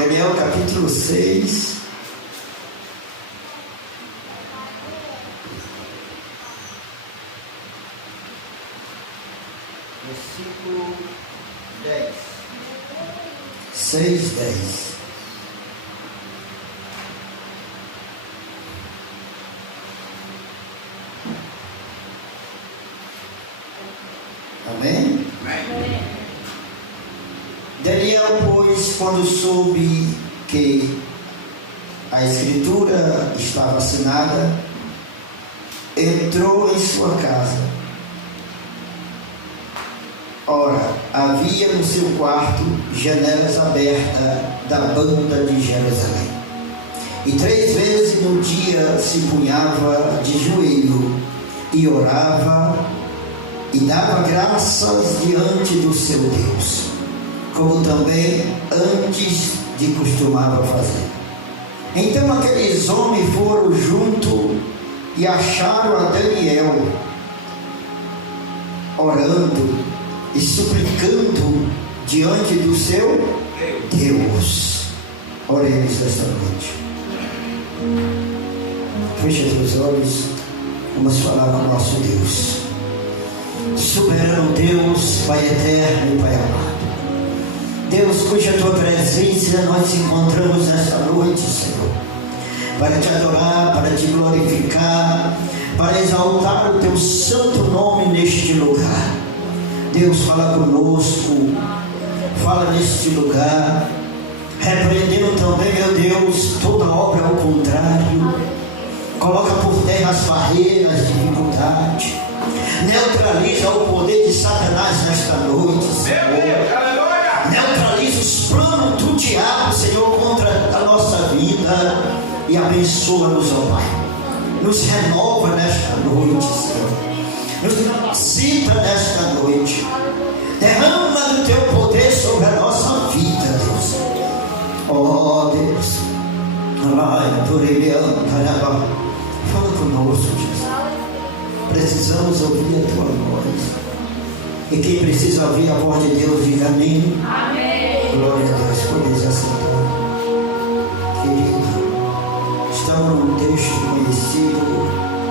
Daniel capítulo 6. Versículo 10. 6:10. Amém? Amém. Daniel, pois, quando soube que a escritura estava assinada, entrou em sua casa. Ora, havia no seu quarto janelas abertas da banda de Jerusalém. E 3 vezes no dia se punhava de joelho e orava e dava graças diante do seu Deus, como também antes de costumava fazer. Então aqueles homens foram junto e acharam a Daniel orando e suplicando diante do seu Deus. Oremos esta noite. Feche os olhos. Vamos falar com o nosso Deus. Soberano Deus, Pai eterno e Pai amado, Deus cuja tua presença nós nos encontramos nesta noite, Senhor, para te adorar, para te glorificar, para exaltar o teu santo nome neste lugar. Deus, fala conosco, fala neste lugar, repreendendo também, meu Deus, toda obra ao contrário. Coloca por terra as barreiras, as dificuldades, neutraliza o poder de Satanás nesta noite, Senhor. Neutraliza os planos do diabo, Senhor, contra a nossa vida, e abençoa-nos, ó Pai. Nos renova nesta noite, Senhor. Nos capacita nesta noite. Derrama o teu poder sobre a nossa vida, Deus. Ó Deus. Fala conosco, Jesus. Precisamos ouvir a tua voz. E quem precisa ouvir a voz de Deus, diga amém. Amém. Glória a Deus. Podeis assentar. Querido, estamos num texto conhecido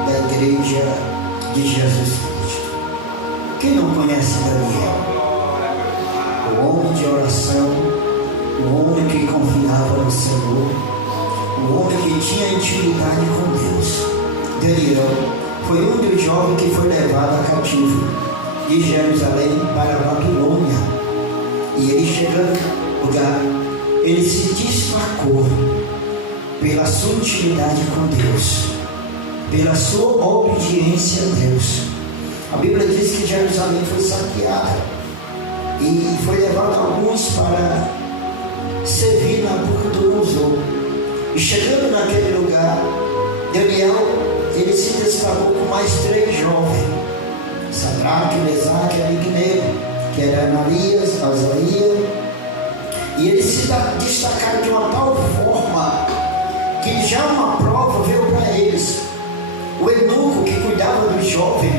da igreja de Jesus Cristo. Quem não conhece Daniel? O homem de oração, o homem que confiava no Senhor, o homem que tinha intimidade com Deus. Daniel foi um dos jovens que foi levado a cativo de Jerusalém para a Babilônia. E ele chegando no lugar, ele se destacou pela sua intimidade com Deus, pela sua obediência a Deus. A Bíblia diz que Jerusalém foi saqueada e foi levado alguns para servir Nabucodonosor. E chegando naquele lugar, Daniel, ele se destacou com mais 3 jovens, Sadraque, Mesaque e Abednego, que era Ananias, Azarias, e eles se destacaram de uma tal forma que já uma prova veio para eles. O eunuco que cuidava do jovem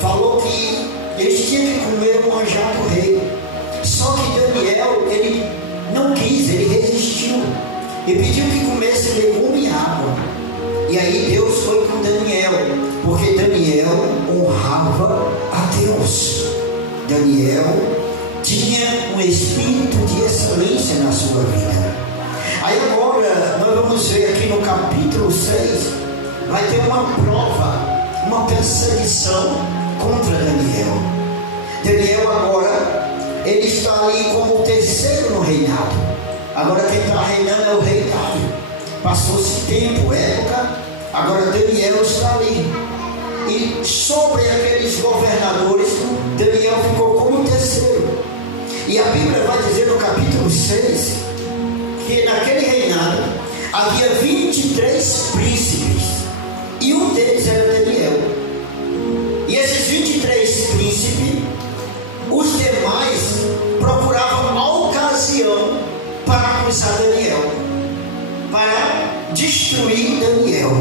falou que eles tinham que comer o manjar do rei. Só que Daniel, ele não quis, ele resistiu e pediu que comesse legume e água. E aí Deus foi com Daniel, porque Daniel honrava a Deus. Daniel tinha um espírito de excelência na sua vida. Aí agora nós vamos ver aqui no capítulo 6, vai ter uma prova, uma perseguição contra Daniel. Daniel agora, ele está ali como o 3º no reinado. Agora quem está reinando é o rei Dário. Passou-se tempo, época, agora Daniel está ali. E sobre aqueles governadores, Daniel ficou como o 3º. E a Bíblia vai dizer no capítulo 6 que naquele reinado havia 23 príncipes, e um deles era Daniel. E esses 23 príncipes, os demais procuravam a ocasião para acusar Daniel, para destruir Daniel.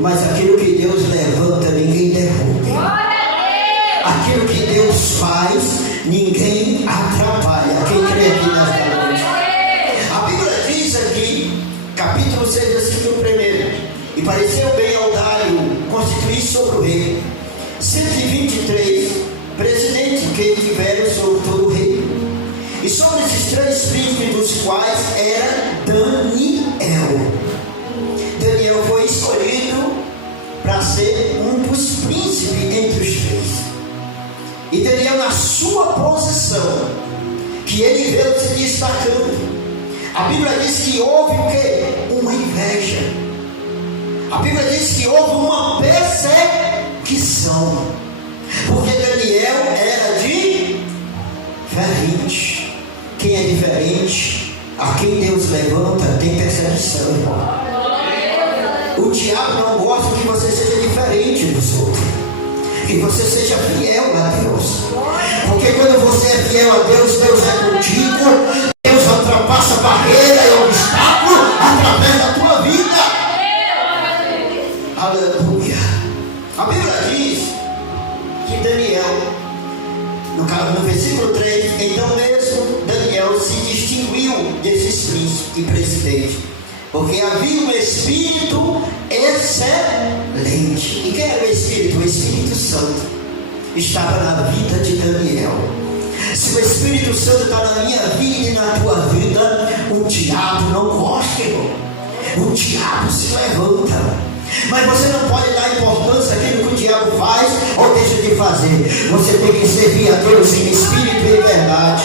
Mas aquilo que Deus levanta, ninguém derruba. Aquilo que Deus faz, ninguém atrapalha. Quem crê aqui nesta noite? A Bíblia diz tiveram sobre todo o reino. E sobre esses 3 príncipes, dos quais era Daniel. Daniel foi escolhido para ser um dos príncipes entre os 3. E Daniel, na sua posição, que ele veio se destacando, a Bíblia diz que houve o quê? Uma inveja. A Bíblia diz que houve uma perseguição. Porque Daniel era diferente. Quem é diferente, a quem Deus levanta, tem perseguição, irmão. O diabo não gosta que você seja diferente dos outros, que você seja fiel a Deus. Porque quando você é fiel a Deus, Deus é contigo. Deus ultrapassa a barreira e obstáculo através da tua vida. Aleluia. A Bíblia diz que Daniel, no versículo 3, então mesmo Daniel se distinguiu desses príncipes e presidentes, porque havia um Espírito excelente. E quem era o Espírito? O Espírito Santo estava na vida de Daniel. Se o Espírito Santo está na minha vida e na tua vida, o diabo não gosta, irmão. O diabo se levanta. Mas você não pode dar importância àquilo que o diabo faz ou deixa de fazer. Você tem que servir a Deus em espírito e em verdade.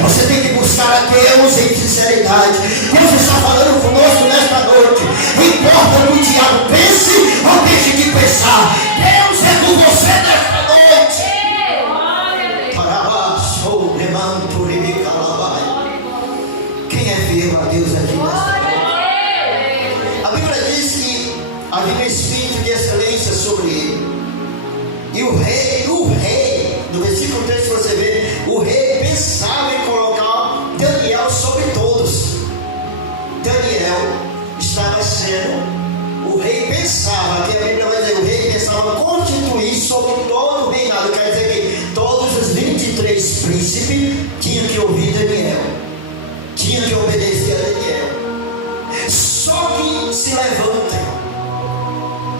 Você tem que buscar a Deus em sinceridade. Deus está falando conosco nesta noite. Não importa o que o diabo pense ou deixe de pensar, Deus é com você nesta noite. Quem é fiel a Deus aqui nesta noite? A Bíblia diz que havia um espírito de excelência sobre ele. E o rei, no versículo 3 você vê, o rei pensava em colocar Daniel sobre todos. Daniel estava sendo, o rei pensava, que a Bíblia vai dizer, o rei pensava constituir sobre todo o reinado. Quer dizer que todos os 23 príncipes tinham que ouvir Daniel, tinham que obedecer a Daniel. Só que se levantem.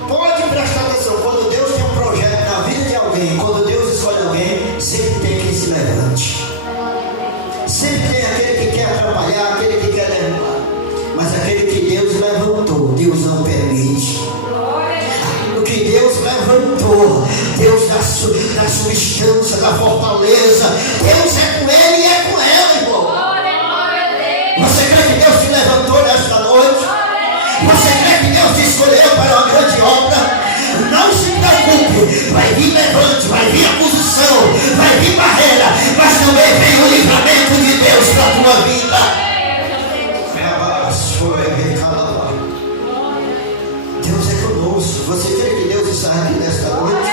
Pode prestar atenção, quando Deus tem um projeto na vida de alguém, quando Deus escolhe alguém, sempre tem quem se levante. Sempre tem aquele que quer atrapalhar, aquele que quer derrubar. Mas aquele que Deus levantou, Deus não permite. O que Deus levantou, Deus da substância, da fortaleza, Deus é com ele e é com ela, irmão. Você crê que Deus te levantou nesta noite? Você crê que Deus te escolheu para uma grande obra? Não se preocupe, vai vir levante, vai vir acusação, vai vir barreira, mas também vem o livramento de Deus para a tua vida. Deus é conosco. Você crê que Deus está aqui nesta noite?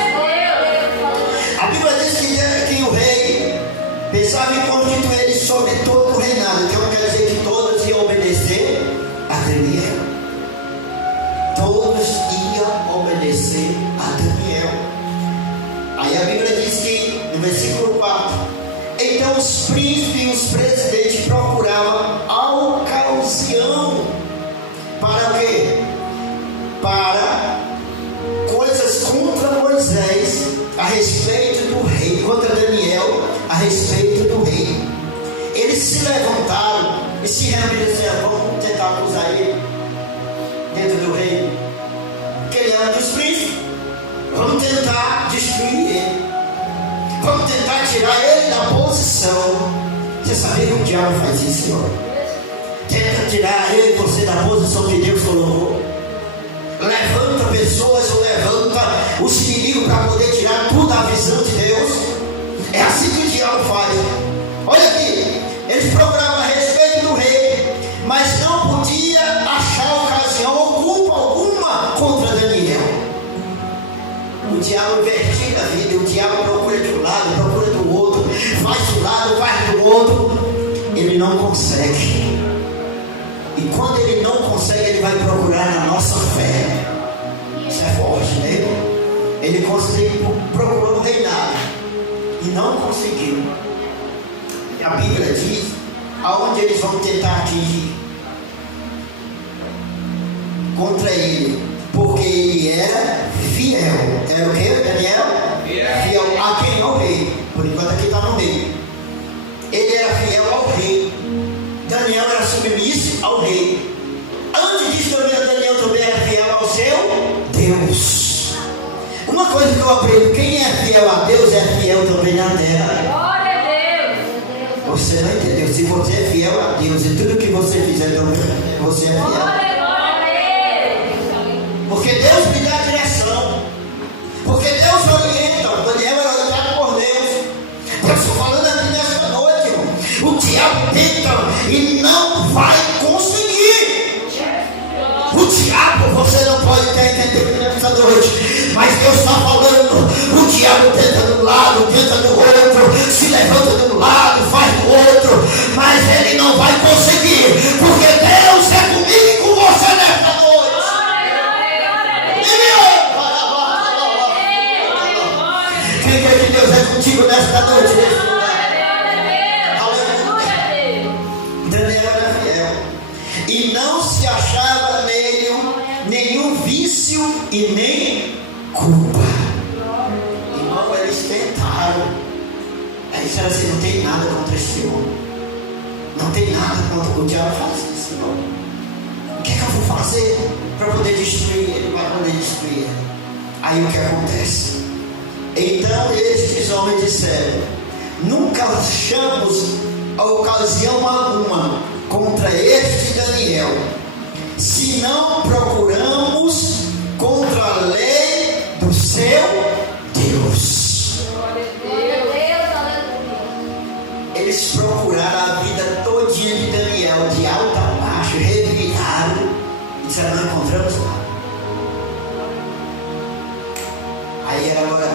A Bíblia diz que o rei pensava em constituir ele sobre todo o reinado. Então quer dizer que todos iam obedecer a Daniel. Todos iam obedecer a Daniel. Aí a Bíblia diz que, no versículo 4, então os príncipes e os presidentes procuravam a ocasião para o quê? Para coisas contra Moisés a respeito do rei, contra Daniel a respeito do rei. Eles se levantaram e se reuniram e disseram: vamos tentar acusar ele dentro do reino, que ele é um dos príncipes. Vamos tentar destruir ele, vamos tentar tirar ele da posição. Você sabia que o diabo faz isso, Senhor? Tenta tirar eu e você da posição que Deus colocou. Levanta pessoas ou levanta os inimigos para poder tirar tudo da visão de Deus. É assim que o diabo faz. Olha aqui, eles procuravam a respeito do rei, mas não podia achar ocasião alguma contra Daniel. O diabo investiga a vida, o diabo procura de um lado, procura do outro, faz do lado, faz do outro. Ele não consegue. E quando ele não consegue, ele vai procurar na nossa fé. Isso é forte, né? Ele procurou o reinado e não conseguiu. A Bíblia diz aonde eles vão tentar atingir contra ele, porque ele era fiel. Era o que, Daniel? Fiel a quem? Ao rei. Por enquanto aqui está no era submisso ao rei. Antes disso também Daniel também era fiel ao seu Deus. Uma coisa que eu aprendo: quem é fiel a Deus é fiel também na terra. Glória a Deus. Você não entendeu? Se você é fiel a Deus e tudo que você fizer também, você é fiel. Glória a Deus. Porque Deus me dá a direção. Porque Deus orienta. Daniel era orientado por Deus. Eu estou falando aqui nessa noite, irmão. O diabo tenta e não vai conseguir. O diabo, você não pode ter entendido nessa noite, mas Deus está falando. O diabo tenta de um lado, tenta do outro, se levanta de um lado, faz do outro, mas ele não vai conseguir, porque Deus é comigo e com você nesta noite. Quem quer que Deus é contigo nesta noite, nesse lugar? Aleluia. Daniel era fiel e não se achava nele nenhum vício e nem culpa. Irmão, eles tentaram. Aí disseram assim: não tem nada contra esse homem, não tem nada contra o diabo. Faz isso, irmão. O que é que eu vou fazer para poder destruir ele? Para poder destruir ele. Aí o que acontece? Então estes homens disseram: nunca achamos a ocasião alguma contra este Daniel, se não procuramos contra a lei do seu Deus. Eles procuraram a vida todinha de Daniel, de alto a baixo, reviraram e disseram: não encontramos nada.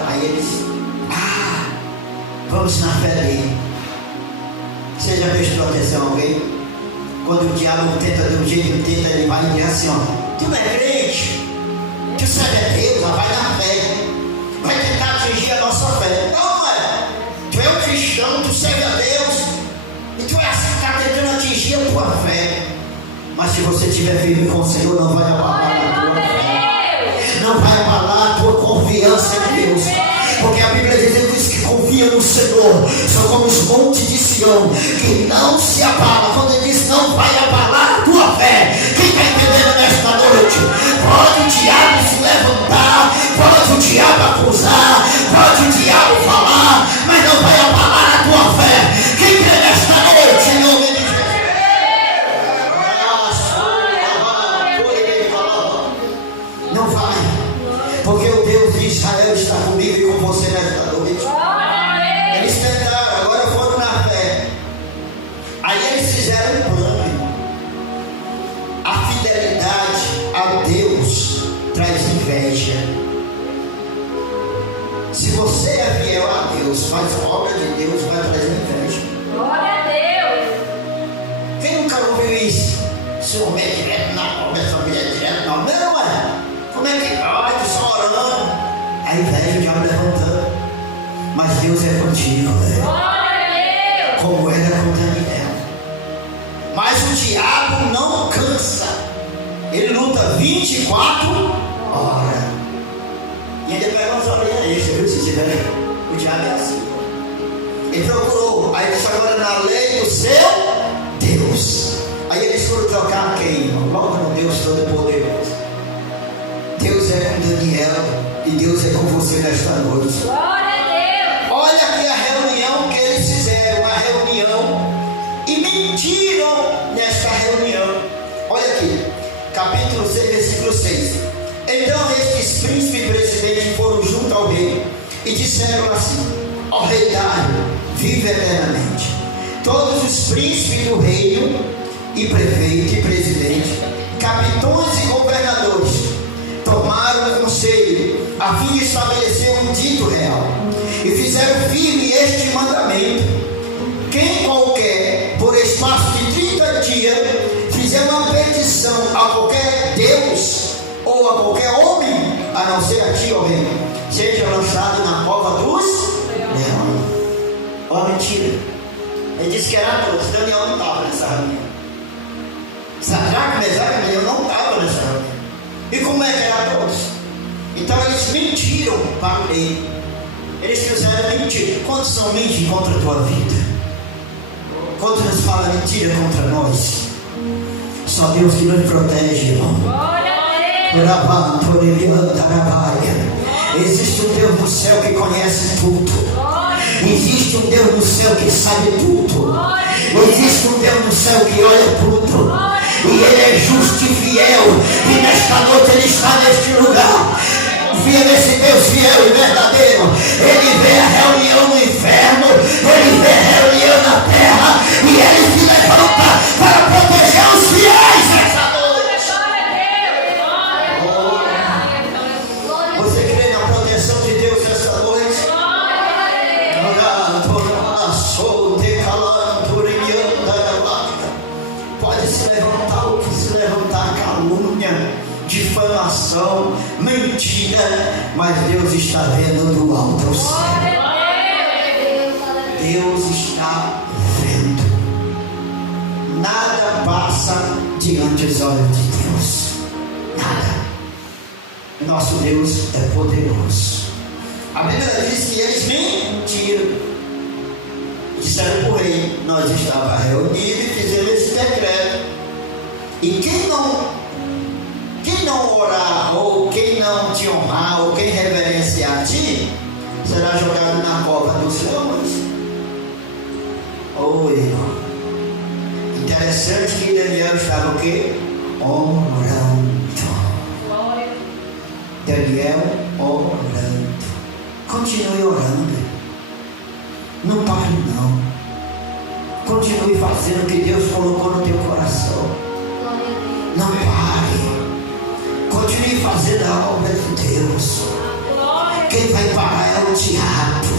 Aí eles: vamos na fé dele. Você já prestou atenção a alguém? Quando o diabo tenta de um jeito, tenta, ele vai e diz assim: ó, tu não é crente, tu serve a Deus, vai na fé, vai tentar atingir a nossa fé. Não é, tu é um cristão, tu serve a Deus, e tu é assim que está tentando atingir a tua fé. Mas se você estiver firme com o Senhor, não vai abalar a tua fé, não vai abalar a tua confiança em Deus. Porque a Bíblia diz que os que confiam no Senhor são como os montes de Sião, que não se abala. Quando ele diz não vai abalar a tua fé, quem está entendendo nesta noite? Pode o diabo se levantar, pode o diabo acusar, pode o diabo falar, mas não vai abalar a tua fé. Quem crê nesta noite em nome de Jesus? Não vai, porque o Deus de Israel está comigo e com você nesta noite. Eles tentaram, agora foram na fé. Aí eles fizeram um plano. A fidelidade a Deus traz inveja. Se você é fiel a Deus, faz a obra de Deus, vai trazer inveja. Glória a Deus. Quem nunca ouviu isso? Se o homem é direto na obra, essa mulher é direto na obra. Não é. Como é que pode? Só orando. A inveja, o diabo levantando. Mas Deus é contigo, né? Glória a Deus. Como era com Daniel. Mas o diabo não cansa. Ele luta 24 horas. E ele pega uma família extra, viu? Se tiver, o diabo é assim. Ele procurou. Aí disse: agora na lei do seu Deus. Aí eles foram trocar quem? Logo no Deus Todo-Poderoso. Deus é com Daniel e Deus é com você nesta noite. Glória a Deus. Olha aqui a reunião que eles fizeram, uma reunião, e mentiram nesta reunião. Olha aqui, capítulo 6, versículo 6. Então estes príncipes e presidentes foram junto ao rei e disseram assim: ó rei Dário, vive eternamente. Todos os príncipes do reino, e prefeito e presidente, capitões e governadores, tomaram um conselho a fim de estabelecer um dito real e fizeram firme este mandamento: quem qualquer, por espaço de 30 dias, fizer uma petição a qualquer Deus ou a qualquer homem, a não ser a ti, ó rei, seja lançado na cova dos leões. Ó, mentira. Ele disse que era todos. Daniel não estava nessa reunião. Sadraque, Mesaque e Abednego não estavam nessa reunião. E como é que era todos? Então eles mentiram para o rei. Eles fizeram mentira. Quantos não mentem contra a tua vida? Quantos nos falam mentira contra nós? só Deus que nos protege, irmão. Existe um Deus no céu que conhece tudo. Existe um Deus no céu que sabe tudo. Existe um Deus no céu que olha tudo. E Ele é justo e fiel. E nesta noite Ele está neste lugar. Fiel esse Deus fiel e verdadeiro. Ele vê a reunião no inferno. Ele vê a reunião na terra. E Ele se levanta para proteger os fiéis nesta noite. Você crê na proteção de Deus nesta noite? Pode se levantar o que se levantar, calúnia, difamação, mentira, mas Deus está vendo do alto ao céu. Deus está vendo. Nada passa diante dos olhos de Deus. Nada. Nosso Deus é poderoso. A Bíblia diz que eles mentiram. Disseram para o rei: nós estávamos reunidos e fizemos esse decreto. E quem não orar, ou quem não te honrar, ou quem reverenciar a ti, será jogado na cova dos leões. Oh, irmão. Interessante que Daniel estava o quê? Orando. Daniel orando. Continue orando. Não pare não. Continue fazendo o que Deus colocou no teu coração. Não pare. Continue fazendo a obra de Deus. Quem vai parar é o diabo.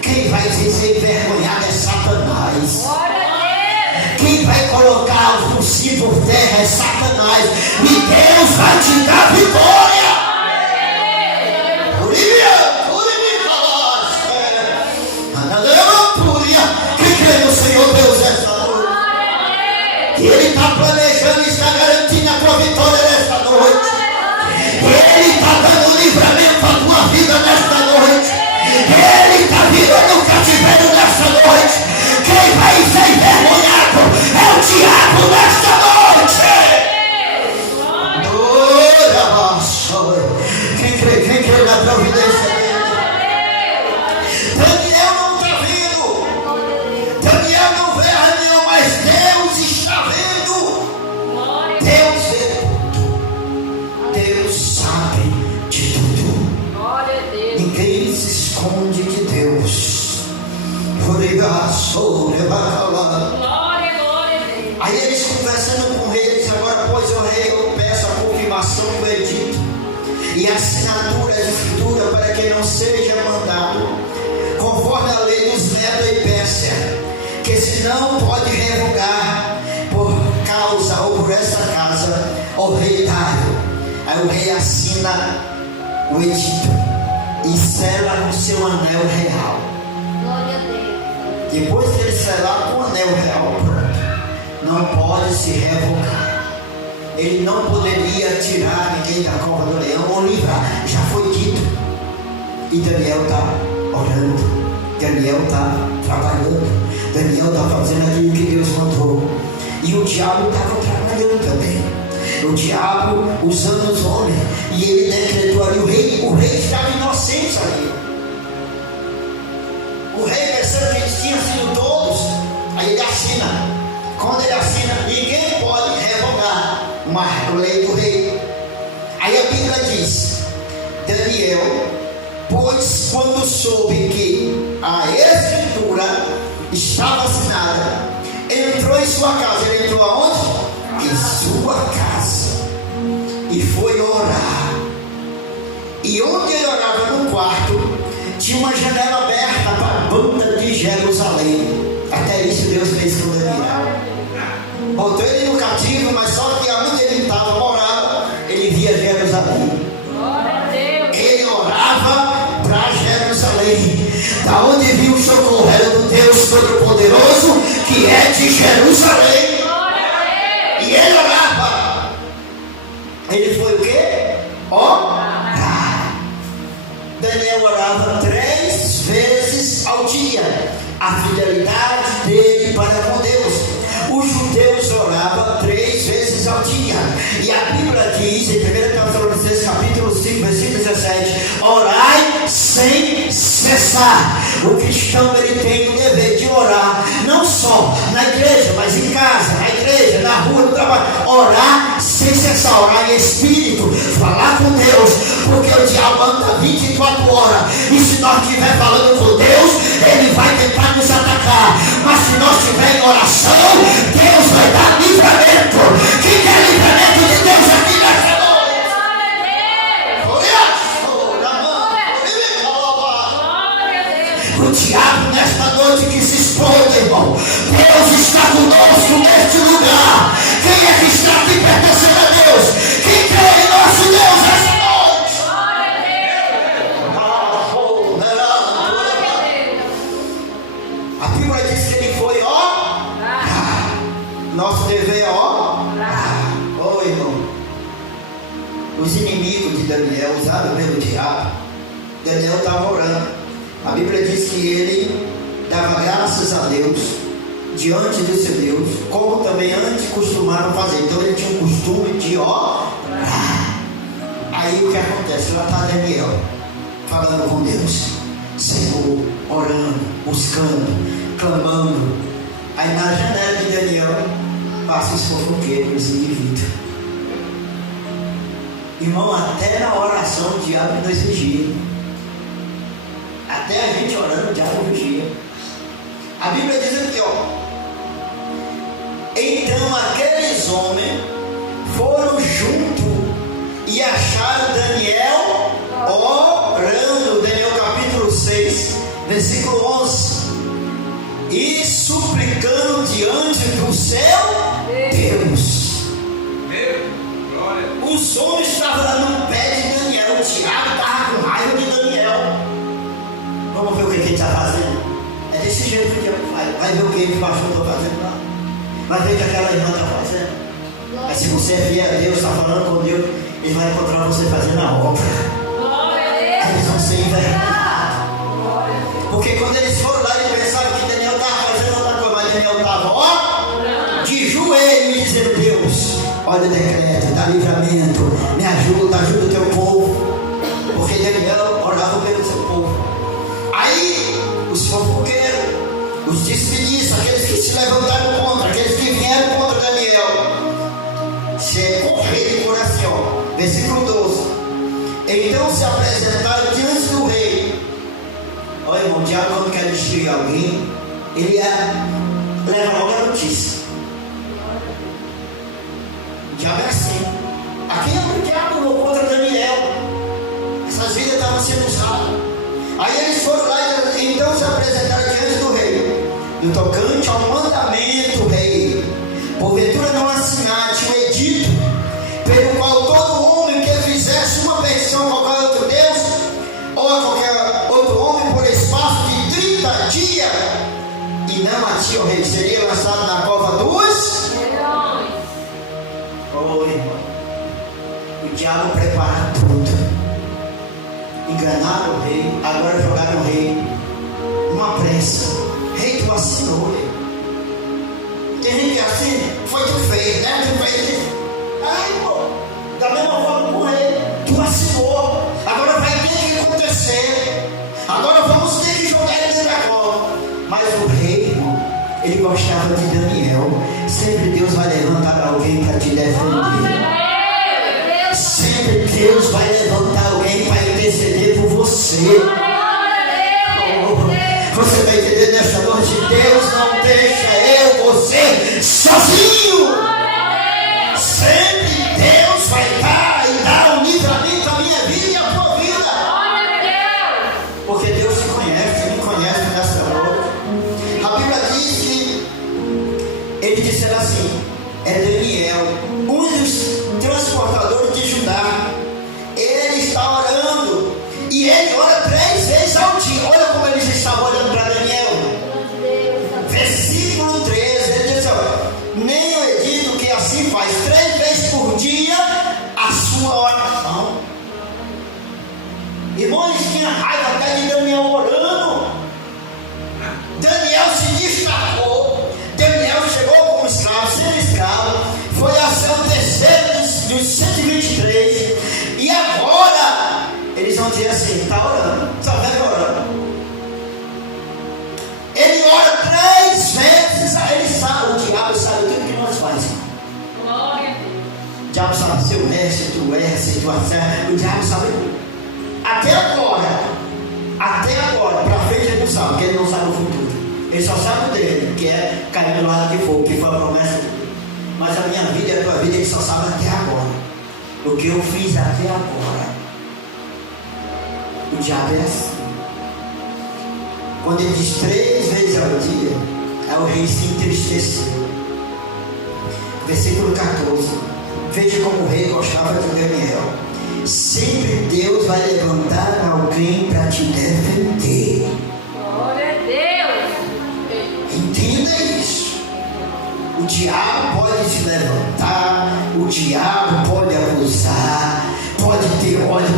Quem vai desenvergonhar é Satanás. Quem vai colocar o focinho por terra é Satanás. E Deus vai te dar vitória. Quem crê no Senhor Deus esta noite? E Ele está planejando e está garantindo a tua vitória nesta noite. Ele está dando livramento à tua vida nesta noite. Ele está vindo no cativeiro nesta noite. Quem vai ser envergonhado é o diabo nesta noite. Quem crê na providência dele? Daniel não está vendo. Daniel não vê a reunião, mas Deus está vendo. Deus vê tudo. Deus sabe de tudo. Ninguém se esconde de Deus. Aí eles conversando com o rei, dizem: agora pois o rei, eu peço a confirmação do edito e a assinatura de escritura para que não seja mandado conforme a lei dos Medo e Pérsia, que senão pode revogar por causa ou por essa casa o rei Dário. Aí o rei assina o edito e sela no seu anel real. Depois que ele selar com o anel real, pronto, não pode se revogar. Ele não poderia tirar ninguém da cova do leão ou livrar. Já foi dito. E Daniel está orando. Daniel está trabalhando. Daniel está fazendo aquilo que Deus mandou. E o diabo estava trabalhando também. O diabo usando os homens. E ele decretou ali: o rei estava inocente ali. O rei pensando que eles tinham sido todos. Aí ele assina. Quando ele assina, ninguém pode revogar a lei do rei. Aí a Bíblia diz: Daniel, pois quando soube que a escritura estava assinada, entrou em sua casa. Ele entrou aonde? Em sua casa. E foi orar. E onde ele orava, no quarto, tinha uma janela aberta para a banda de Jerusalém. Até isso Deus fez com Daniel. Botou ele no cativo, mas só que aonde ele estava morando, ele via Jerusalém. Ele orava para Jerusalém. Da onde viu o socorro? Era do Deus Todo-Poderoso, que é de Jerusalém. E ele orava. Ele foi o quê? Orar. Daniel orava 3 vezes ao dia. A fidelidade dele para com Deus. Os judeus oravam E a Bíblia diz em 1 Tessalonicenses capítulo 5, versículo 17: orai sem cessar. O cristão ele tem o dever de orar, não só na igreja, mas em casa, na igreja, na rua, no trabalho. Orar sem cessar, orar em espírito, falar com Deus, porque o diabo anda 24 horas. E se nós estiver falando com Deus, ele vai tentar nos atacar. Mas se nós estiver em oração, Deus vai dar livramento. Quem quer livramento de Deus aqui nessa noite? O diabo nesta noite que se expõe, irmão. Deus está conosco neste lugar. Quem é que está aqui pertencendo a Deus? Quem crê em nosso Deus esta noite? A Bíblia diz que ele foi, ó. Nosso dever é, ó. Ô, irmão. Os inimigos de Daniel usaram mesmo o diabo. Daniel estava orando. A Bíblia diz que ele dava graças a Deus diante do seu Deus, como também antes costumaram fazer. Então ele tinha o costume de orar. Aí o que acontece? Lá está Daniel falando com Deus, Senhor, orando, buscando, clamando. Aí na janela de Daniel passa os fofoqueiros, os indivíduos. Irmão, até na oração o diabo nos vigia. Até a gente orando, o diabo vigia. A Bíblia diz aqui, ó. Então aqueles homens foram junto e acharam Daniel orando. Daniel capítulo 6, versículo 11. E suplicando diante do seu Deus. Os homens estavam no pé de Daniel. O diabo estava com raiva de Daniel. Vamos ver o que ele está fazendo. É desse jeito que ele faz. Vai ver o que ele pastor está fazendo lá. Vai ver o que aquela irmã está fazendo. Mas se você é fiel a Deus, está falando com Deus, ele vai encontrar você fazendo a obra. Eles vão ser envergonhados. Porque quando eles foram lá, eles pensaram que Daniel estava fazendo outra coisa. Mas Daniel estava, ó, de joelho e dizendo: Deus, olha o decreto, dá livramento, me ajuda, ajuda o teu povo. Porque Daniel orava pelo seu povo. Aí, os fofoqueiros, os despedidos, aqueles que se levantaram contra, aqueles que vieram contra Daniel, se correram por assim, ó, versículo 12. Então se apresentaram diante do rei. Olha, irmão, o diabo, quando quer destruir alguém, ele leva logo a notícia. O diabo é assim. Aqui é o diabo contra Daniel. Essas vidas estavam sendo usadas. Aí eles foram lá e então se apresentaram diante do rei, no tocante ao mandamento, rei, porventura não assinaste o edito, pelo qual todo homem que fizesse uma petição a qualquer outro Deus, ou a qualquer outro homem, por espaço de 30 dias, e não a ti, ó rei, seria lançado na cova dos leões. Oh, irmão, o diabo prepara tudo. Enganaram o rei, agora jogaram o rei uma pressa. Rei, tu assinou, rei. Tem gente que assina, foi tu fez, né? Tu fez isso. Ai, pô, da mesma forma com o rei, tu assinou. Agora vai ter que acontecer. Agora vamos ter que jogar ele dentro da cova. Mas o rei, irmão, ele gostava de Daniel. Sempre Deus vai levantar alguém para te defender. Sempre Deus vai levantar alguém para interceder por você. Você está entendendo nessa noite? Deus não deixa eu, você, sozinho. Sempre Deus vai dar e dar um livramento à minha vida e à tua vida. Porque Deus te conhece, me conhece nessa noite. A Bíblia diz que ele disse assim, é Daniel, um dos transportadores de Judá. Ele está orando e ele ora 3 vezes ao dia. Olha como eles estavam olhando para Daniel. Versículo 13, ele diz: nem o edito que assim faz 3 vezes por dia a sua oração. Irmão, eles tinham raiva até de Daniel orando. Daniel se destacou. Daniel chegou como escravo, sendo escravo, foi a ser o terceiro os 123, e agora eles vão dizer assim: está orando, só deve orando. Ele ora 3 vezes, ele sabe, o diabo sabe tudo que nós fazemos. Glória a Deus. O diabo sabe se eu erro, se tu erra, se tu acerta, o diabo sabe. Até agora, para frente ele não sabe, porque ele não sabe o futuro. Ele só sabe o dele, que é cair no lado de fogo, que foi a promessa dele. Mas a minha vida e a tua vida, ele só sabe até agora. O que eu fiz até agora. O diabo é assim. Quando ele diz 3 vezes ao dia, aí o rei se entristeceu. Versículo 14. Veja como o rei gostava de Daniel. Sempre Deus vai levantar alguém para te defender. Glória a Deus. Entenda isso. O diabo pode se levantar, o diabo pode acusar, pode ter ódio,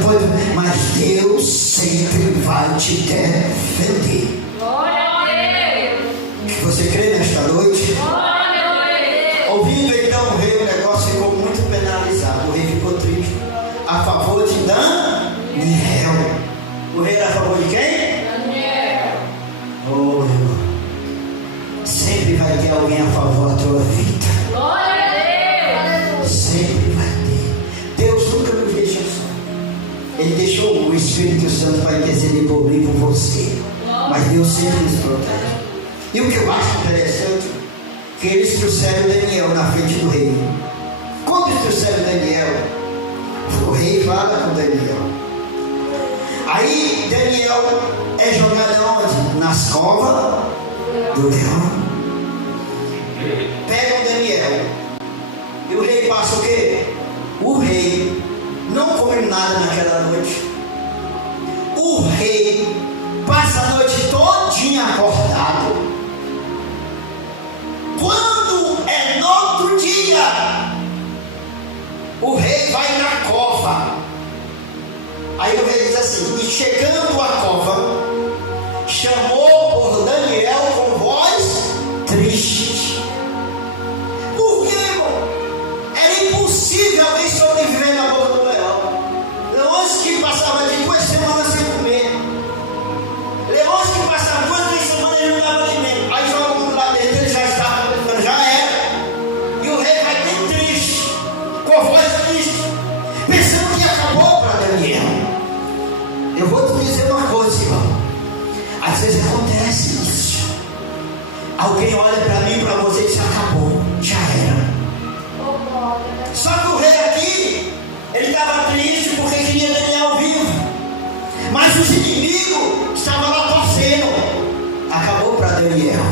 mas Deus sempre vai te defender. Glória a Deus. Você crê nesta noite? Glória a Deus. Ouvindo então o rei, o negócio ficou muito penalizado. O rei ficou triste. A favor de Daniel. O rei era a favor de quem? Daniel. Oh, irmão. Sempre vai ter alguém a favor da tua vida. Glória a Deus. Sempre vai ter. Deus nunca nos deixa só. Ele deixou o Espírito Santo para interceder por mim, por você. Mas Deus sempre nos protege. E o que eu acho interessante, que eles trouxeram Daniel na frente do rei. Quando eles trouxeram Daniel, o rei fala com Daniel. Aí Daniel é jogado onde? Nas covas do leão. Pegam Daniel. E o rei passa o quê? O rei não come nada naquela noite. O rei passa a noite todinha acordado. Quando é no outro dia, o rei vai na cova. Aí o rei diz assim: e chegando à cova, chamou por Daniel com voz triste. Por quê, irmão? Era impossível alguém sobreviver na boca do leão. Leões que passavam de 2 semanas sem comer. Leões que passavam 2, 3 semanas e não davam alimento. Aí joga o mundo lá dentro, ele já está, já era. E o rei vai bem triste, com voz triste, pensando que acabou para Daniel. Eu vou te dizer uma coisa, irmão. Às vezes acontece isso. Alguém olha para mim e para você e diz: acabou, já era. Só que o rei aqui, ele estava triste porque queria Daniel vivo. Mas os inimigos estavam lá torcendo. Acabou para Daniel.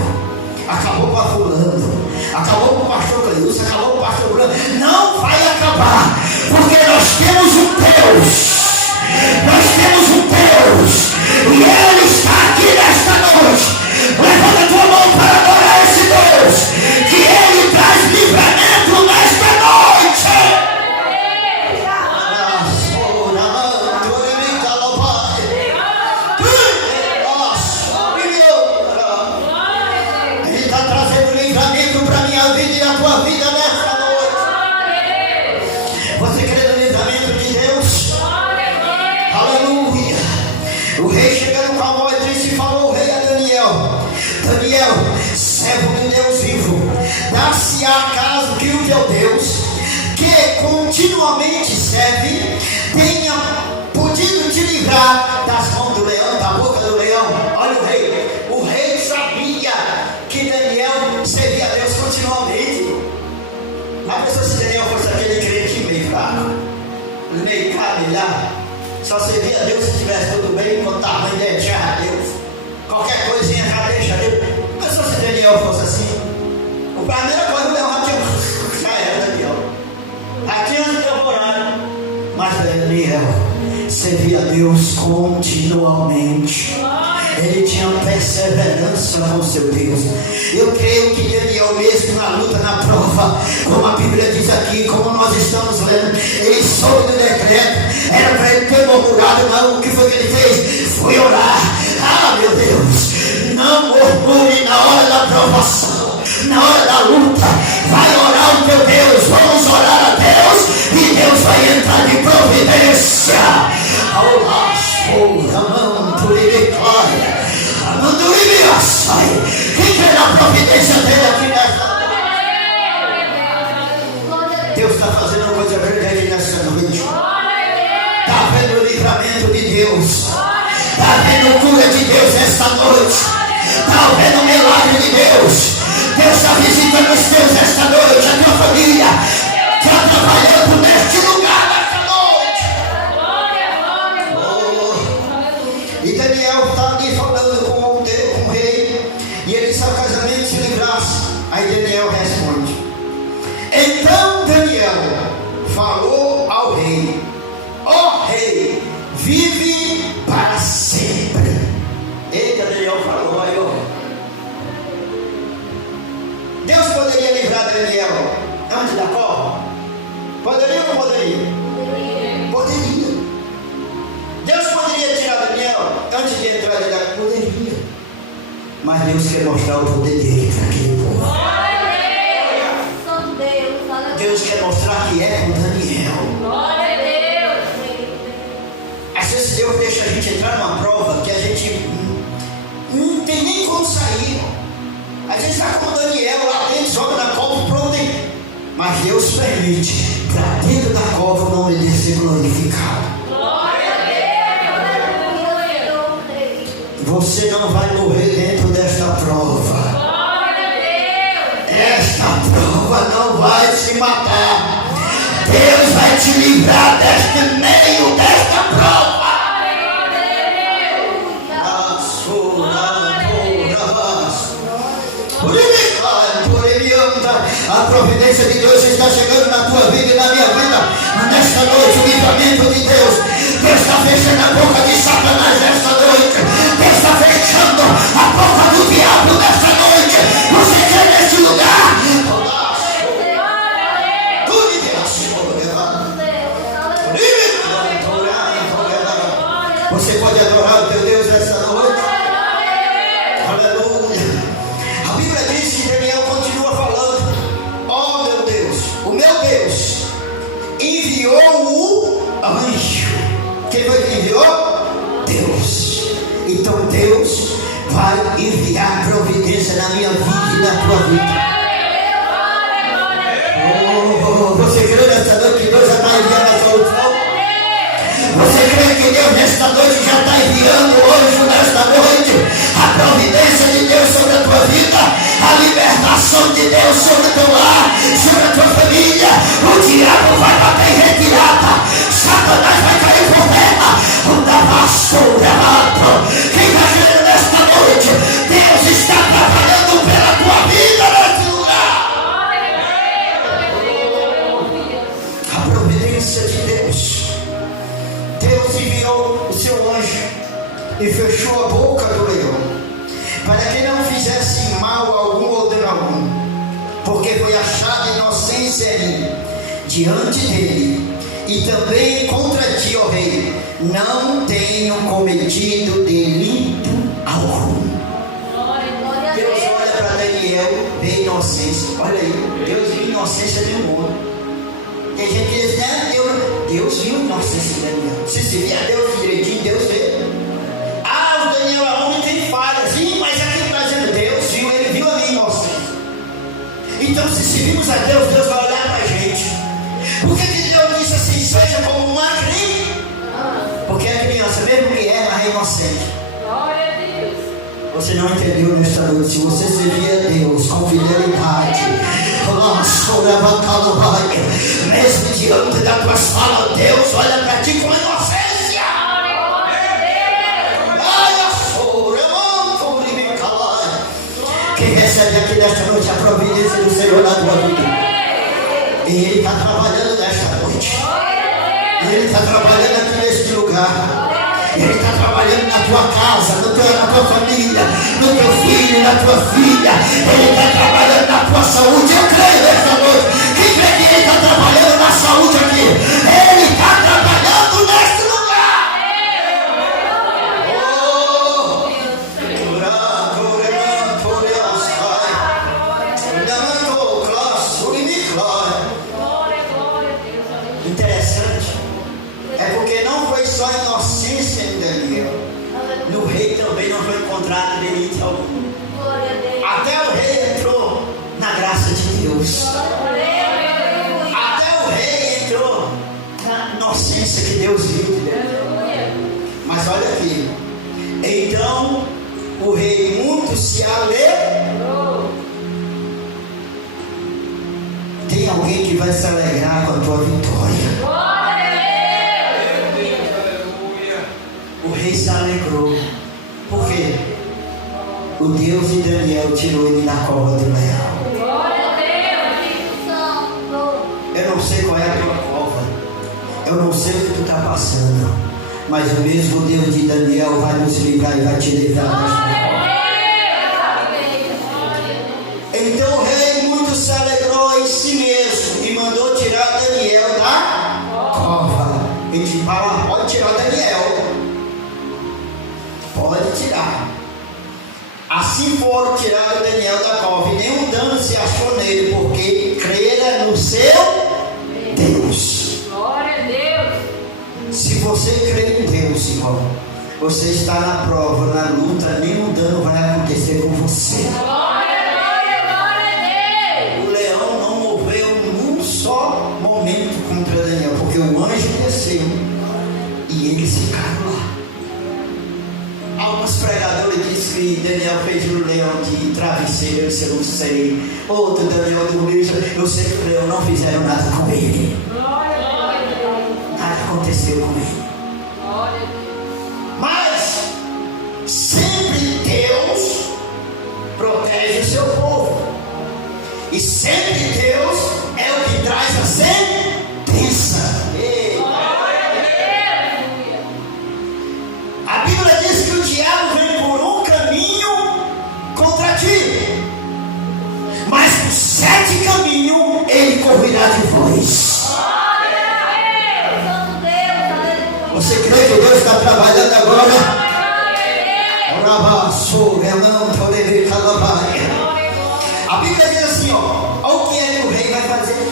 Acabou para fulano. Acabou para o pastor Cleilson. Acabou para o pastor Bruno. Não vai acabar. Porque nós temos um Deus. Nós temos um Deus. E Ele está aqui nesta noite. Levanta a tua mão para adorar esse Deus. Que Ele traz livramento nesta noite. Ele está trazendo livramento para a minha vida e a tua vida nesta noite. Você crê no livramento de Deus? Aleluia. O rei chegando com a voz triste falou: o rei a Daniel: Daniel, servo de Deus vivo, dar-se-á acaso que o teu Deus, que continuamente serve, tenha podido te livrar das mãos do leão, da boca do leão? Olha o rei sabia que Daniel servia a Deus continuamente. A pessoa, se Daniel fosse aquele crente meio fraco, meio caminhar, só servia a Deus se estivesse tudo bem, enquanto a mãe dele tinha a Deus. Qualquer coisinha já deixa Deus. Mas se Daniel fosse assim, a primeira coisa, o leão já era Daniel. Aqui antes temporário. Mas Daniel servia a Deus continuamente. Ele tinha perseverança com seu Deus. Eu creio que Daniel, mesmo na luta, na prova, como a Bíblia diz aqui, como nós estamos lendo, ele soube do decreto. Era para ele ter murmurado, não. O que foi que ele fez? Foi orar. Ah, meu Deus, não murmure na hora da provação, na hora da luta. Vai orar o teu Deus. Vamos orar a Deus e Deus providência. Ao laço, a mão, por ele glória. A mão do ele sai. Quem quer a providência dele aqui nessa noite? Deus está fazendo coisa grande aqui nessa noite. Está vendo o livramento de Deus. Está vendo cura de Deus esta noite. Está vendo o milagre de Deus. Deus está visitando os teus esta noite, a tua família. Está trabalhando neste lugar esta noite. E Daniel está ali falando com o rei. E ele disse ao casamento se livrasse. Aí Daniel responde. Então Daniel falou ao rei: ó rei, vive para sempre. Eita, Daniel falou aí, ó. Deus poderia livrar Daniel antes da cova? Poderia ou não poderia? Poderia. Deus poderia tirar Daniel antes de entrar na cova? Poderia. Mas Deus quer mostrar o poder dele para aquele povo. Deus quer mostrar que é com Daniel. Às vezes Deus deixa a gente entrar numa prova que a gente não tem nem como sair. A gente está como Daniel lá dentro, joga na cova, pronto. Mas Deus permite para dentro da cova o nome dele ser glorificado. Você não vai morrer dentro desta prova. Esta prova não vai te matar. Deus vai te livrar deste meio desta prova. A providência de Deus está chegando na tua vida e na minha vida. Nesta noite, o livramento de Deus. Deus está fechando a boca de Satanás nesta noite. Deus está fechando a boca do diabo nesta noite. Você quer neste lugar? Você pode adorar o teu Deus nesta noite? Aleluia. A Bíblia diz que Daniel continua falando: ó meu Deus, o meu Deus enviou o anjo. Quem foi que enviou? Deus. Então Deus vai enviar providência na minha vida e na tua vida. Você crê nesta noite que Deus já está enviando a solução? Você crê que Deus nesta noite já está enviando hoje, nesta noite, a providência de Deus sobre a tua vida, a libertação de Deus sobre o teu lar, sobre a tua família? O diabo vai bater em retirada, Satanás vai cair por terra, o vassoura mato. Quem está crendo nesta noite? Deus está trabalhando pela tua vida neste lugar. A providência de Deus. Deus enviou o seu anjo e fechou a boca do leão, para que não fizesse mal algum ou dano algum, porque foi achada inocência diante dele, e também contra ti, ó rei, não tenho cometido delito algum. Deus olha para Daniel, vê inocência. Olha aí, Deus viu inocência de um homem. Tem gente que diz, né? Deus viu inocência de Daniel. Se via Deus direitinho, Deus vê. Ah, o Daniel é homem, tem falhas. Sim, mas aqui está dizendo, Deus viu, ele viu a minha inocência. Então, se servimos a Deus, Deus vai olhar para a gente. Por que Deus disse assim, seja como uma criança? Porque a criança, mesmo que ela é inocente. Glória a Deus. Você não entendeu nesta noite. Se você servir a Deus com fidelidade, mesmo diante da tua fala, Deus olha para ti com inocência. Quem recebe aqui nesta noite a providência do Senhor na tua vida? E Ele está trabalhando nesta noite. Ele está trabalhando aqui neste lugar. Ele está trabalhando na tua casa, na tua família, no teu filho, na tua filha. Ele está trabalhando na tua saúde. Eu creio nesta noite. Quem crê que Ele está trabalhando na saúde aqui? Ele está trabalhando neste lugar. Interessante foi só inocência em Daniel. No rei também não foi encontrado delito algum. Até o rei entrou na graça de Deus. Até o rei entrou na inocência que Deus viu de Daniel. Mas olha aqui. Então o rei muito se alegrou. Tem alguém que vai se alegrar com a tua vitória. O rei se alegrou. Por quê? O Deus de Daniel tirou ele da cova do leão. Eu não sei qual é a tua cova. Eu não sei o que tu está passando. Mas o mesmo Deus de Daniel vai nos livrar e vai te livrar da cova. Então o rei muito se alegrou em si mesmo e mandou tirar Daniel da cova. Ele disse: pode tirar Daniel. Pode tirar. Assim foram tirados Daniel da cova, e nenhum dano se achou nele, porque crera no seu Deus. Glória a Deus. Se você crê em Deus, irmão, você está na prova, na luta, nenhum dano vai acontecer com você. Glória a Deus. O leão não moveu num só momento contra Daniel, porque o anjo desceu e eles ficaram lá. Alguns pregadores dizem que Daniel fez um leão de travesseiro, isso eu não sei. Outro Daniel dormiu, eu sei que o leão não fizeram nada com ele. Nada aconteceu com ele. Mas sempre Deus protege o seu povo. E sempre Deus é o que traz a sentença. A Bíblia diz que o diabo vem por um caminho contra ti, mas por 7 caminhos ele correrá de vós. Você crê que Deus está trabalhando agora? A Bíblia diz assim, olha o que é que o rei vai fazer.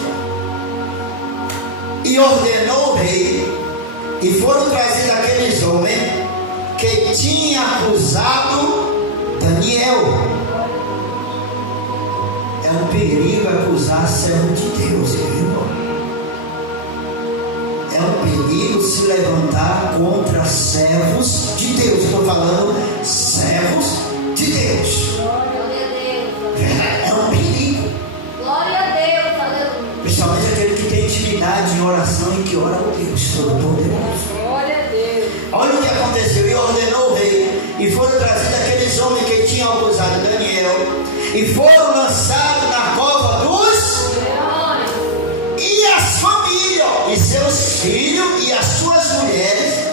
E ordenou o rei, e foram trazidos aqueles homens que tinha acusado Daniel. É um perigo acusar servo de Deus, irmão. É um perigo se levantar contra servos de Deus. Estou falando servos de Deus. É um perigo. Glória a Deus, aleluia. Principalmente aquele que tem intimidade em oração e que ora ao Deus Todo-Poderoso. Glória a Deus. Olha o que aconteceu, e ordenou o rei, e foram trazidos aqueles homens que tinham acusado Daniel, e foram lançados na cova dos leões, e as famílias, e seus filhos, e as suas mulheres.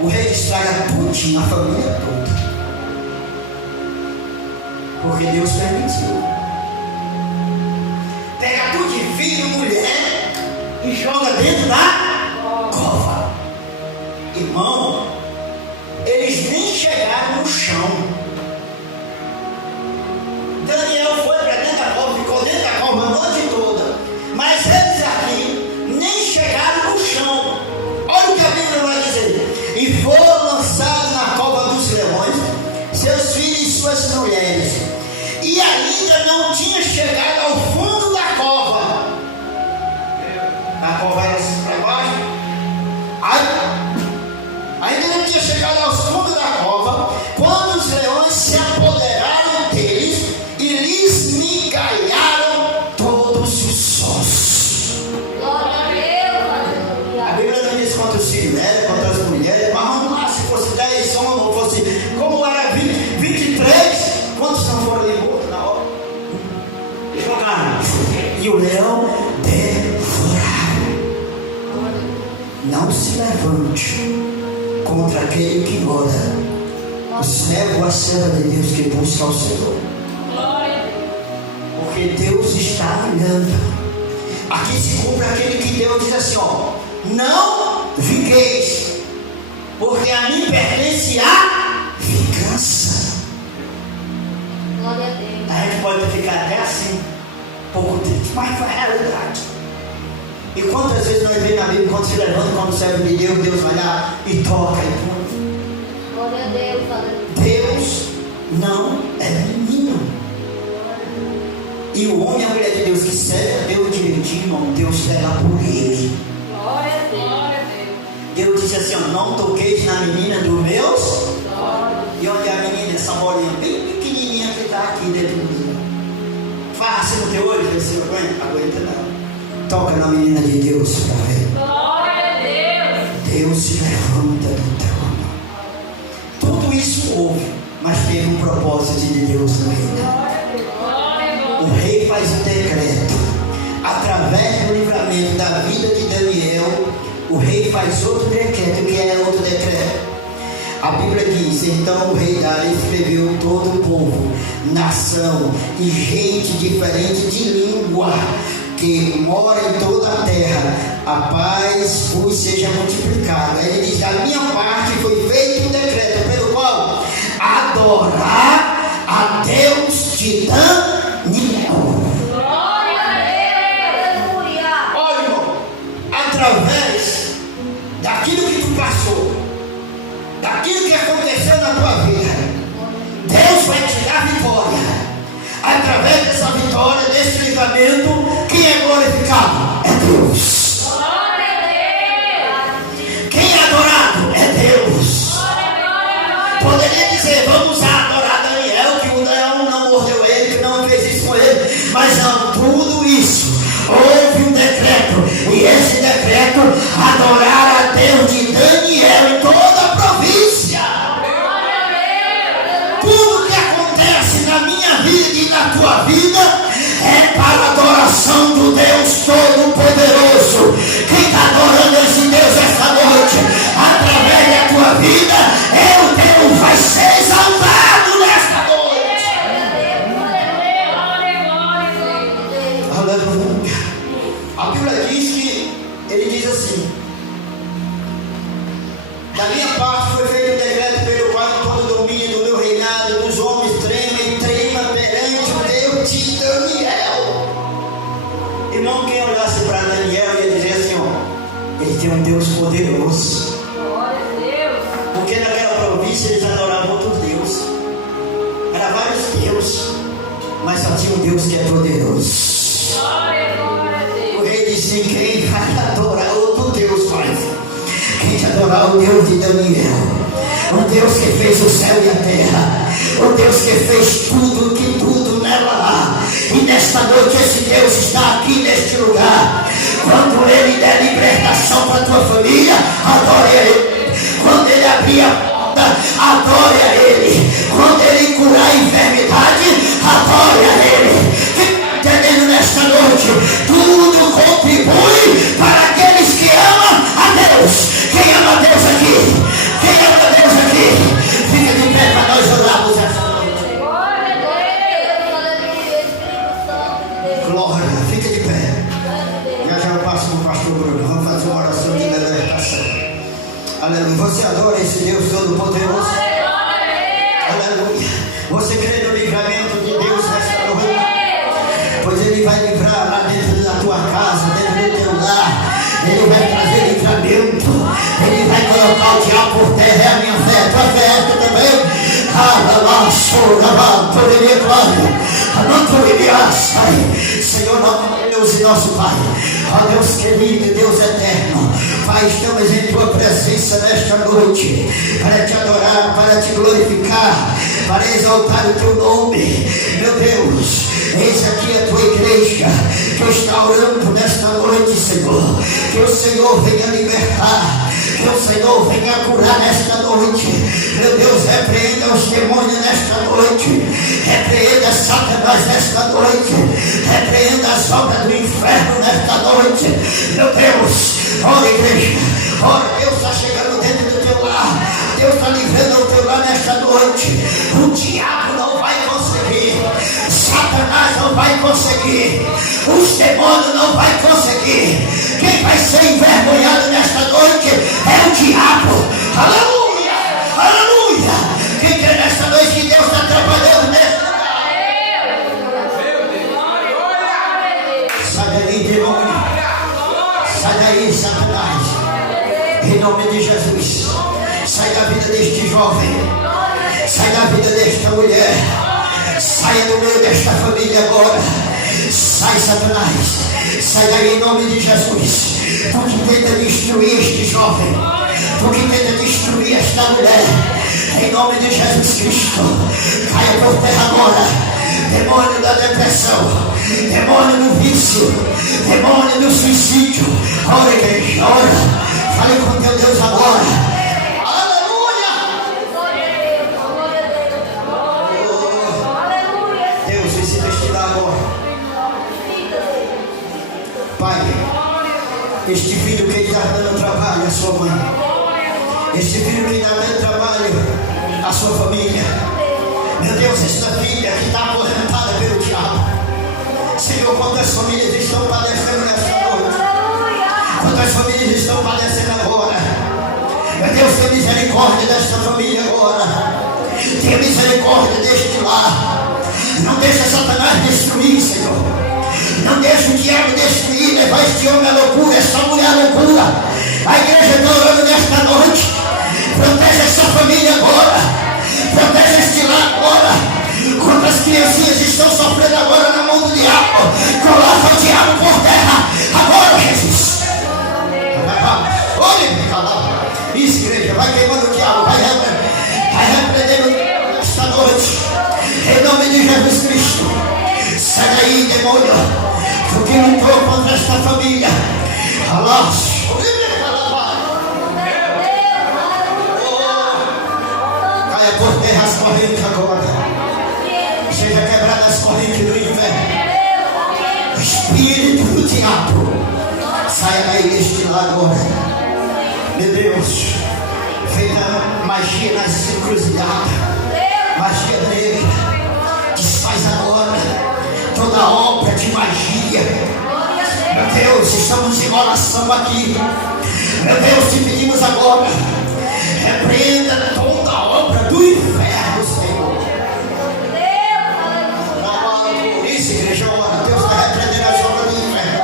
O rei estraga tudinho, a família toda, porque Deus permitiu. Pega tudo de filho, mulher, e joga dentro da cova. Irmão, eles nem chegaram no chão. Daniel foi para dentro da cova, ficou dentro da cova a noite toda. Mas eles aqui nem chegaram no chão. Olha o que a Bíblia vai dizer. E foram lançados na cova dos leões, seus filhos e suas mulheres. E ainda não tinha chegado ao fundo da cova. A cova era assim para baixo. Ainda não tinha chegado ao fundo da cova, quando os leões se apoderaram deles e lhes migalharam todos os ossos. Glória a Deus, A Bíblia não diz quantos filhos eram, quantas mulheres, mas vamos lá, se fosse 10 homens, fosse como era 23, quantos não foram ali mortos na hora? Jogaram. E o leão devoraram. Não se levante contra aquele que ora, o servo, a serva de Deus que busca o Senhor. Porque Deus está olhando. Aqui se cumpre aquele que Deus diz assim, não vingueis, porque a mim pertence a vingança. Glória a Deus. A gente pode ficar até assim, pouco triste, mas foi a realidade. E quantas vezes nós vemos na Bíblia, quando se levanta como servo de Deus, Deus vai lá e toca e pronto. Glória a Deus, aleluia. Deus não é menino. E o homem e a mulher de Deus que serve a Deus direitinho, irmão, Deus será por ele. Glória a Deus. Glória a Deus. Deus disse assim, ó, não toqueis na menina dos meus. E onde a menina, essa bolinha bem pequenininha que está aqui dentro do menino. Faz assim no teu olho, você aguenta não. Toca na menina de Deus para ver. Glória a Deus. Deus se levanta do trono. Tudo isso houve, mas teve um propósito de Deus no reino. O rei faz um decreto. Através do livramento da vida de Daniel, o rei faz outro decreto. Que é outro decreto? A Bíblia diz, então o rei Dário escreveu todo o povo, nação e gente diferente de língua, que mora em toda a terra, a paz vos seja multiplicada. Ele diz, da minha parte foi feito um decreto, pelo qual adorar a Deus de Daniel. Glória a Deus, aleluia. Olha, irmão, através daquilo que tu passou, daquilo que aconteceu na tua vida, Deus vai te dar vitória. Através dessa vitória, desse livramento, quem é glorificado? É Deus. Glória a Deus. Quem é adorado? É Deus. Poderia dizer, vamos adorar Daniel, que o leão não mordeu ele, que não fez isso com ele. Mas não, tudo isso, houve um decreto. E esse decreto, adorar a Deus de Daniel em toda a província. Tudo que acontece na minha vida e na tua vida é para a adoração do Deus Todo-Poderoso. Quem está adorando esse Deus esta noite, através da tua vida, o Deus vai ser exaltado nesta noite. Aleluia. A Bíblia diz que, ele diz assim, da minha parte foi feito um decreto pelo qual todo o domínio do meu reinado, dos homens trema e trema perante o Deus de Daniel. Irmão, quem olhasse para Daniel ia dizer assim, ó, ele tem um Deus poderoso. Glória a Deus. Porque naquela província eles adoravam outros deuses. Era vários deuses, mas só tinha um Deus que é poderoso. Glória a Deus. O rei disse, quem vai adorar outro Deus, pai? Quem te adorar o Deus de Daniel, o Deus que fez o céu e a terra, o Deus que fez tudo, que tudo nela há. E nesta noite esse Deus está aqui neste lugar. Quando Ele der libertação para a tua família, adore a Ele. Quando Ele abrir a porta, adore a Ele. Quando Ele curar a enfermidade, adore a Ele. Entendendo nesta noite, tudo contribui para aqueles que amam a Deus. Quem ama a Deus aqui? Quem ama a Deus aqui? Fica de pé para nós orarmos esta noite. Glória a Deus, aleluia, Espírito Santo de Deus. Glória, fica de pé. Glória a Deus. Já já eu passo para o pastor Bruno. Vamos fazer uma oração de libertação. Aleluia. Você adora esse Deus Todo-Poderoso? Aleluia. Você crê no livramento de Deus nesta noite? Pois Ele vai livrar lá dentro da tua casa, dentro do teu lar. Ele vai trazer livramento. Ele vai colocar o diabo por terra. É a minha fé, a tua fé é também. Senhor, Deus e nosso Pai, ó Deus querido, Deus eterno, Pai, estamos em tua presença nesta noite para te adorar, para te glorificar, para exaltar o teu nome. Meu Deus, eis aqui a tua igreja que está orando nesta noite, Senhor. Que o Senhor venha libertar, que o Senhor venha curar nesta noite. Meu Deus, repreenda os demônios nesta noite, repreenda Satanás nesta noite, repreenda as obras do inferno nesta noite. Meu Deus, ora igreja, ora, Deus está chegando dentro do teu lar, Deus está livrando o teu lar nesta noite. O diabo não vai conseguir, Satanás não vai conseguir, os demônios não vai conseguir. Quem vai ser envergonhado nesta noite é o diabo. Aleluia, aleluia. Quem crê nesta noite que Deus está trabalhando nesta noite? Sai dali, demônio. Sai daí, Satanás. Em nome de Jesus. Sai da vida deste jovem. Sai da vida desta mulher. Saia do meio desta família agora. Sai, Satanás. Sai daí em nome de Jesus. Tu que tenta destruir este jovem. Tu que tenta destruir esta mulher. Em nome de Jesus Cristo. Caia por terra agora. Demônio da depressão, demônio do vício, demônio do suicídio. Ora, igreja, ora. Fale com teu Deus agora. Aleluia! Deus, esse destinar agora. Pai, este filho que está dando trabalho à sua mãe, este filho que está dando trabalho à sua família. Meu Deus, esta filha que está acorrentada pelo diabo. Senhor, quantas famílias estão padecendo nesta noite? Quantas famílias estão padecendo agora? Meu Deus, tenha misericórdia desta família agora. Tenha misericórdia deste lar. Não deixa Satanás destruir, Senhor. Não deixa o diabo destruir, levar este homem à loucura, esta mulher à loucura. A igreja está orando nesta noite. Proteja essa família agora. Protege este lar agora. Quantas criancinhas estão sofrendo agora na mão do diabo? Coloca o diabo por terra agora, Jesus. Olha, isso, igreja, vai queimando o diabo, vai repreendendo esta noite. Em nome de Jesus Cristo. Sai daí, demônio. Tu que lutou contra esta família. Alas. Por terra as correntes agora. Seja quebrada as correntes do inferno. Espírito do diabo. Saia daí deste lado agora. Meu Deus. Feita magia nas encruzilhadas. Magia negra. Desfaz agora toda obra de magia. Meu Deus, estamos em oração aqui. Meu Deus, te pedimos agora. Repreenda toda a obra do inferno, Senhor. Por isso, igreja, ora. Deus está repreendendo as obras do inferno.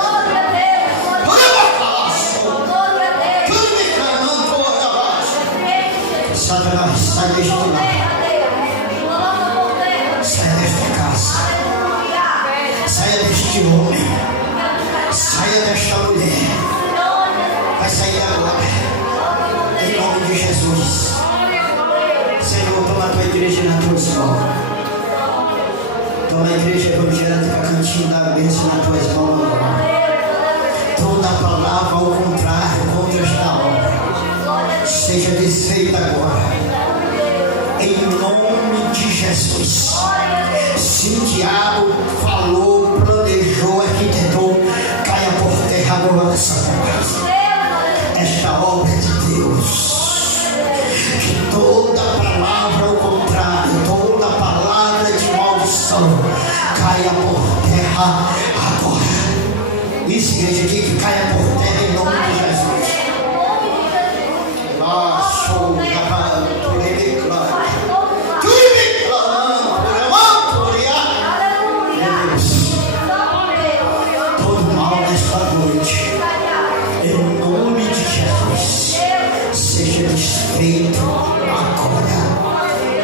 Tudo me clamando por abaixo. Satanás, sai deste lar. Saia desta casa. Saia deste homem. Saia desta mulher. Vai sair agora. Em nome de Jesus. Senhor, toma a tua igreja na tua mãos. Toma a igreja evangélica Cantinho da Bênção nas tuas mãos. Toda palavra ao contrário contra esta obra seja desfeita agora. Em nome de Jesus. Se o diabo falou, planejou, arquitetou, caia por terra agora, Satanás. Esta obra é de Deus. Que toda palavra ao contrário, toda palavra de maldição caia por terra agora. Isso, igreja, aqui que caia por terra em nome de Jesus. Nós somos todo mal nesta noite. Em nome de Jesus, seja desfeito agora,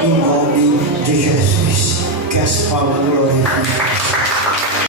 em nome de Jesus. Que as palavras glorifiquem.